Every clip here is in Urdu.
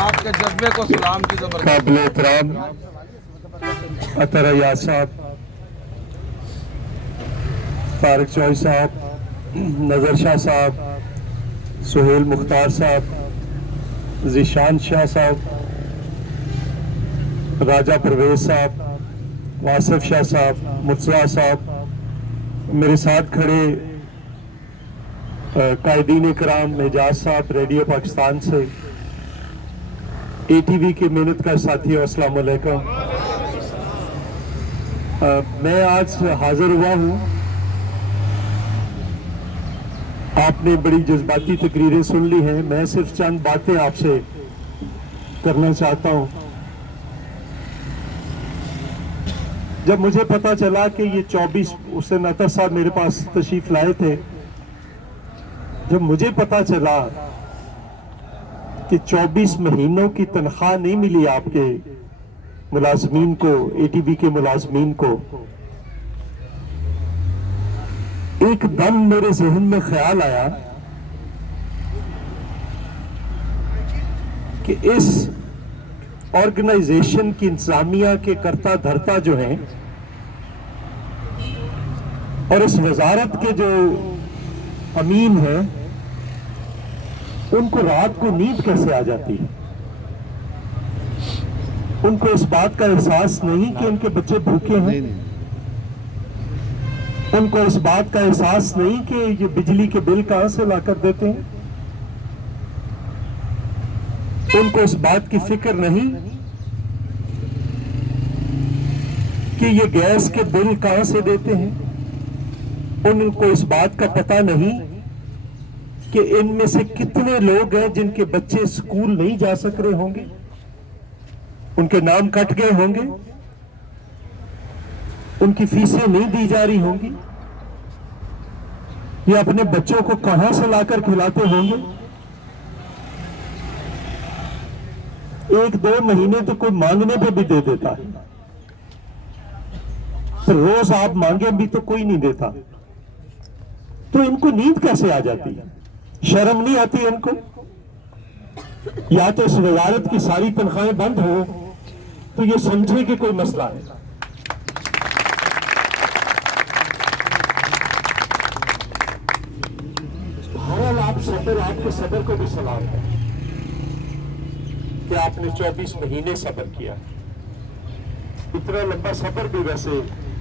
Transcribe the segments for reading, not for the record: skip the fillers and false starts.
آپ کے جذبے کو سلام کی زبردست قابل احترام عطر ایاز صاحب، طارق چوئی صاحب، نظر شاہ صاحب، سہیل مختار صاحب، ذیشان شاہ صاحب، راجہ پرویز صاحب، واصف شاہ صاحب، مرتضیٰ صاحب، میرے ساتھ کھڑے قائدین کرام، اعجاز صاحب ریڈیو پاکستان سے، اے ٹی وی کے محنت کا ساتھیوں، السلام علیکم۔ میں آج حاضر ہوا ہوں، آپ نے بڑی جذباتی تقریریں سن لی ہیں، میں صرف چند باتیں آپ سے کرنا چاہتا ہوں۔ جب مجھے پتا چلا کہ یہ 24 حسین عطر صاحب میرے پاس تشریف لائے تھے، جب مجھے پتا چلا کہ 24 مہینوں کی تنخواہ نہیں ملی آپ کے ملازمین کو، اے ٹی وی کے ملازمین کو، ایک دم میرے ذہن میں خیال آیا کہ اس آرگنائزیشن کی انتظامیہ کے کرتا دھرتا جو ہیں اور اس وزارت کے جو امین ہیں، ان کو رات کو نیند کیسے آ جاتی ہے؟ ان کو اس بات کا احساس نہیں کہ ان کے بچے بھوکے ہیں؟ ان کو اس بات کا احساس نہیں کہ یہ بجلی کے بل کہاں سے لا کر دیتے ہیں؟ ان کو اس بات کی فکر نہیں کہ یہ گیس کے بل کہاں سے دیتے ہیں؟ ان کو اس بات کا پتہ نہیں کہ ان میں سے کتنے لوگ ہیں جن کے بچے سکول نہیں جا سک رہے ہوں گے، ان کے نام کٹ گئے ہوں گے، ان کی فیسیں نہیں دی جا رہی ہوں گی، یہ اپنے بچوں کو کہاں سے لا کر کھلاتے ہوں گے؟ 1-2 مہینے تو کوئی مانگنے پہ بھی دے دیتا ہے، پھر روز آپ مانگیں بھی تو کوئی نہیں دیتا، تو ان کو نیند کیسے آ جاتی ہے؟ شرم نہیں آتی ان کو؟ یا تو اس وزارت کی ساری تنخواہیں بند ہو تو یہ سمجھے کہ کوئی مسئلہ ہے۔ بہرحال آپ کے صبر کو بھی سلام ہے کہ آپ نے 24 مہینے صبر کیا۔ اتنا لمبا صبر بھی ویسے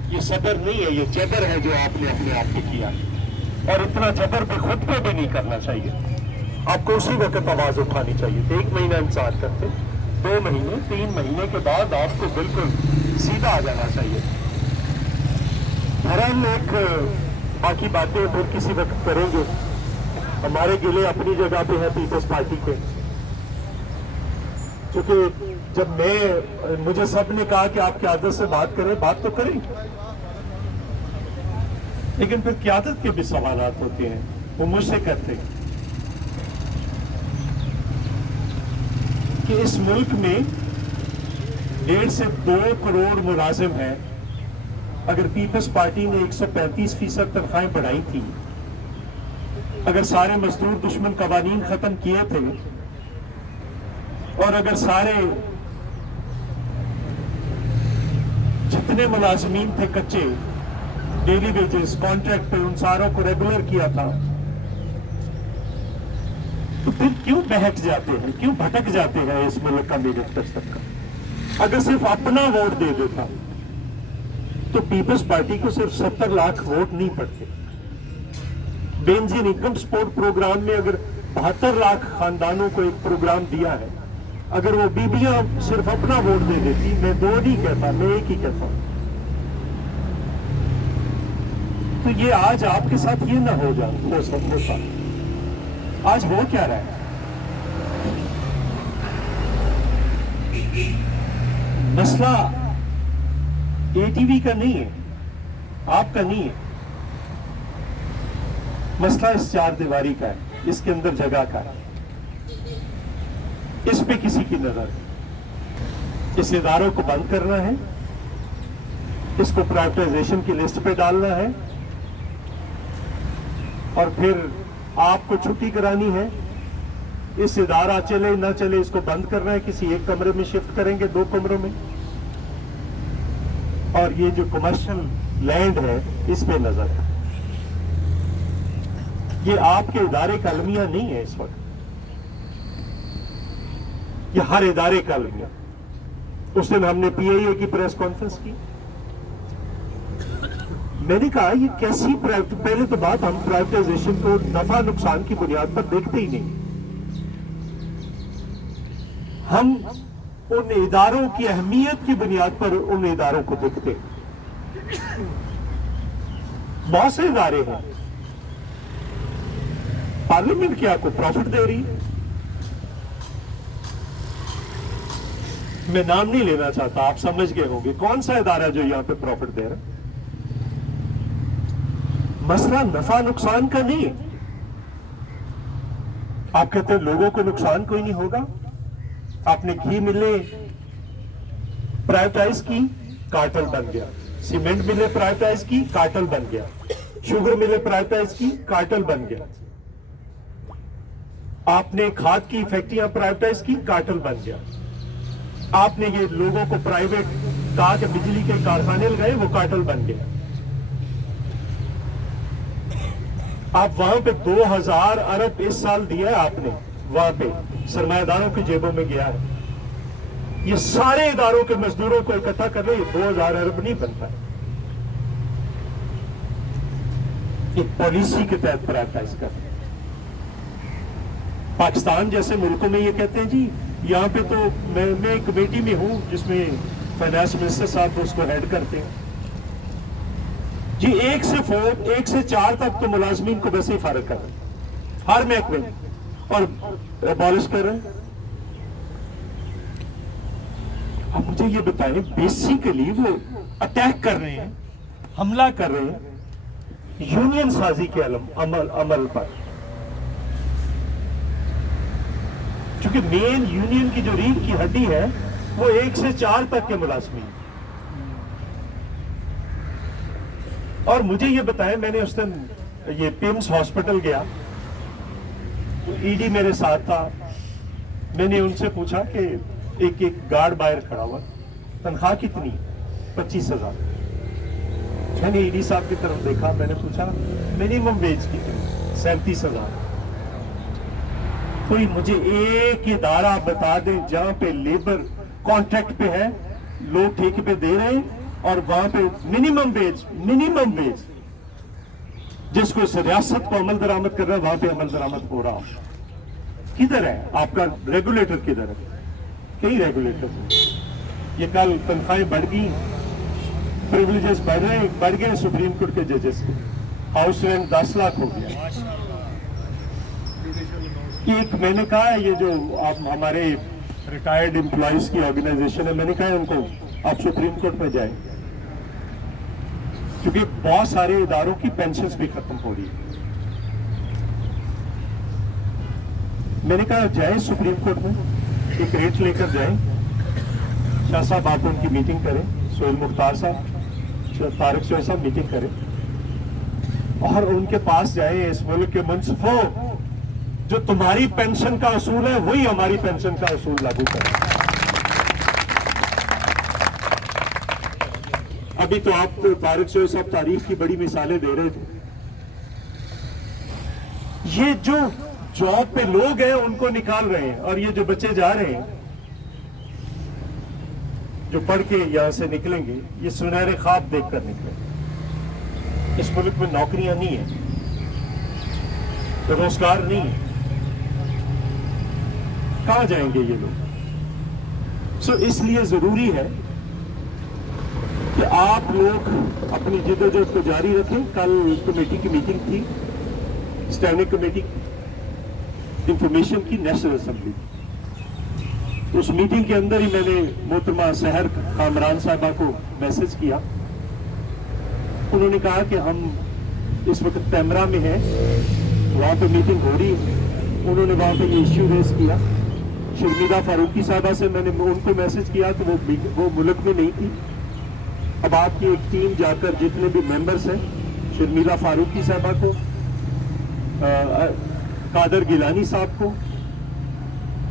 یہ صبر نہیں ہے، یہ جبر ہے جو آپ نے اپنے آپ پہ کیا، اور اتنا جبر بھی خود پہ بھی نہیں کرنا چاہیے۔ آپ کو اسی وقت آواز اٹھانی چاہیے تھی، 1 مہینہ انتظار کرتے، 2 مہینے 3 مہینے کے بعد آپ کو بالکل سیدھا آ جانا چاہیے۔ بہرحال ایک باقی باتیں پھر کسی وقت کریں گے، ہمارے گلے اپنی جگہ پہ ہیں پیپلز پارٹی کے، کیونکہ جب مجھے سب نے کہا کہ آپ قیادت سے بات کریں، بات تو کریں، لیکن پھر قیادت کے بھی سوالات ہوتے ہیں، وہ مجھ سے کرتے ہیں کہ اس ملک میں 1.5 سے 2 کروڑ ملازم ہیں، اگر پیپلز پارٹی نے 135% تنخواہیں بڑھائی تھی، اگر سارے مزدور دشمن قوانین ختم کیے تھے، اور اگر سارے جتنے ملازمین تھے کچے ڈیلی ویجز کانٹریکٹ پہ، ان ساروں کو ریگولر کیا تھا، تو پھر کیوں بہک جاتے ہیں، کیوں بھٹک جاتے ہیں اس ملک کا میجر طبقہ؟ اگر صرف اپنا ووٹ دے دیتا تو پیپلز پارٹی کو صرف 70 لاکھ ووٹ نہیں پڑتے۔ بینزین انکم سپورٹ پروگرام میں اگر 72 لاکھ خاندانوں کو ایک پروگرام دیا ہے، اگر وہ بیبیاں صرف اپنا ووٹ دے دیتی، میں 2 نہیں کہتا، میں 1 ہی کہتا ہوں، تو یہ آج آپ کے ساتھ یہ نہ ہو سکتا۔ آج ہو کیا رہا ہے؟ مسئلہ اے ٹی وی کا نہیں ہے، آپ کا نہیں ہے، مسئلہ اس 4 دیواری کا ہے، اس کے اندر جگہ کا ہے، اس پہ کسی کی نظر، اس اداروں کو بند کرنا ہے، اس کو پرائیویٹائزیشن کی لسٹ پہ ڈالنا ہے، اور پھر آپ کو چھٹی کرانی ہے، اس ادارہ چلے نہ چلے اس کو بند کرنا ہے, کسی ایک کمرے میں شفٹ کریں گے, 2 کمروں میں. اور یہ جو کمرشل لینڈ ہے اس پہ نظر ہے. یہ آپ کے ادارے کا المیہ نہیں ہے اس وقت, یہ ہر ادارے کا المیہ. اس دن ہم نے پی آئی اے کی پریس کانفرنس کی, میں نے کہا یہ کیسی پہلے تو بات ہم پرائیویٹائزیشن کو نفع نقصان کی بنیاد پر دیکھتے ہی نہیں. ہم ان اداروں کی اہمیت کی بنیاد پر ان اداروں کو دیکھتے. بہت سے ادارے ہیں, پارلیمنٹ کیا کو پروفٹ دے رہی ہے. میں نام نہیں لینا چاہتا, آپ سمجھ گئے ہوں گے کون سا ادارہ جو یہاں پہ پروفٹ دے رہا ہے. مسئلہ نفع نقصان کا نہیں. آپ کہتے ہیں لوگوں کو نقصان کوئی نہیں ہوگا. آپ نے گھی ملیں پرائیویٹائز کی, کارٹل بن گیا. سیمنٹ ملیں پرائیویٹائز کی, کارٹل بن گیا. شوگر ملیں پرائیویٹائز کی, کارٹل بن گیا. آپ نے کھاد کی فیکٹریاں پرائیویٹائز کی, کارٹل بن گیا. آپ نے یہ لوگوں کو پرائیویٹ کہا کہ بجلی کے کارخانے لگائے, وہ کارٹل بن گیا. آپ وہاں پہ 2000 ارب اس سال دیا ہے, آپ نے وہاں پہ سرمایہ داروں کی جیبوں میں گیا ہے. یہ سارے اداروں کے مزدوروں کو اکٹھا کر لیں, 2000 ارب نہیں بنتا ہے. ایک پالیسی کے تحت پرائیویٹائز کر رہے ہیں. پاکستان جیسے ملکوں میں یہ کہتے ہیں جی یہاں پہ تو میں ایک کمیٹی میں ہوں جس میں فائنانس منسٹر صاحب اس کو ہیڈ کرتے ہیں جی, 1 سے 4 تک تو ملازمین کو ویسے ہی فارغ کر رہے ہیں ہر محکمے میں, اور ابالش کر رہے ہیں. اب مجھے یہ بتائیں بیسیکلی وہ اٹیک کر رہے ہیں, حملہ کر رہے ہیں یونین سازی کے عمل پر. چونکہ مین یونین کی جو ریڑھ کی ہڈی ہے وہ 1 سے 4 تک کے ملازمین. اور مجھے یہ بتائیں, میں نے اس دن یہ پیمز ہاسپٹل گیا, ای ڈی میرے ساتھ تھا. میں نے ان سے پوچھا کہ ایک گارڈ باہر کھڑا ہوا, تنخواہ کتنی؟ 25,000. میں نے ای ڈی صاحب کی طرف دیکھا, میں نے پوچھا منیمم ویج کتنی؟ 37,000. کوئی مجھے ایک ادارہ بتا دیں جہاں پہ لیبر کانٹریکٹ پہ ہے, لوگ ٹھیکے پہ دے رہے ہیں, اور وہاں پہ منیمم ویج جس کو اس ریاست کو عمل درآمد کر رہا ہے وہاں پہ عمل درآمد ہو رہا. کدھر ہے آپ کا ریگولیٹر؟ کدھر ہے؟ کئی ریگولیٹر. یہ کل تنخواہیں بڑھ گئی, پریولیجز بڑھ گئے سپریم کورٹ کے ججز کے. ہاؤس رینٹ 10 لاکھ ہو گیا. ایک میں نے کہا یہ جو آپ ہمارے ریٹائرڈ امپلائیز کی آرگنائزیشن ہے, میں نے کہا ان کو آپ سپریم کورٹ میں جائیں, کیونکہ بہت سارے اداروں کی پینشنز بھی ختم ہو رہی ہے. میں نے کہا جائیں سپریم کورٹ میں, ایک ریٹ لے کر جائیں. شاہ صاحب آپ ان کی میٹنگ کریں, سہیل مختار صاحب, طارق شویہ صاحب میٹنگ کریں, اور ان کے پاس جائیں, اس ملک کے منصفوں, جو تمہاری پینشن کا اصول ہے وہی ہماری پینشن کا اصول لاگو کریں. ابھی تو آپ طارق شویہ صاحب تاریخ کی بڑی مثالیں دے رہے تھے. یہ جو جاب پہ لوگ ہیں ان کو نکال رہے ہیں, اور یہ جو بچے جا رہے ہیں جو پڑھ کے یہاں سے نکلیں گے, یہ سنہرے خواب دیکھ کر نکلیں. اس ملک میں نوکریاں نہیں ہیں, روزگار نہیں ہے, کہاں جائیں گے یہ لوگ؟ سو اس لیے ضروری ہے کہ آپ لوگ اپنی جدوجہد کو جاری رکھیں. کل کمیٹی کی میٹنگ تھی, اسٹینڈنگ کمیٹی انفارمیشن کی, نیشنل اسمبلی. اس میٹنگ کے اندر ہی میں نے محترمہ سحر کامران صاحبہ کو میسج کیا. انہوں نے کہا کہ ہم اس وقت پیمرا میں ہیں, وہاں پہ میٹنگ ہو رہی ہے. انہوں نے وہاں پہ یہ ایشو ریز کیا. شرمیلا فاروقی صاحبہ سے میں نے ان کو میسج کیا تو وہ ملک میں نہیں تھی. اب آپ کی ایک ٹیم جا کر جتنے بھی ممبرز ہیں, شرمیلا فاروقی صاحبہ کو, قادر گیلانی صاحب کو,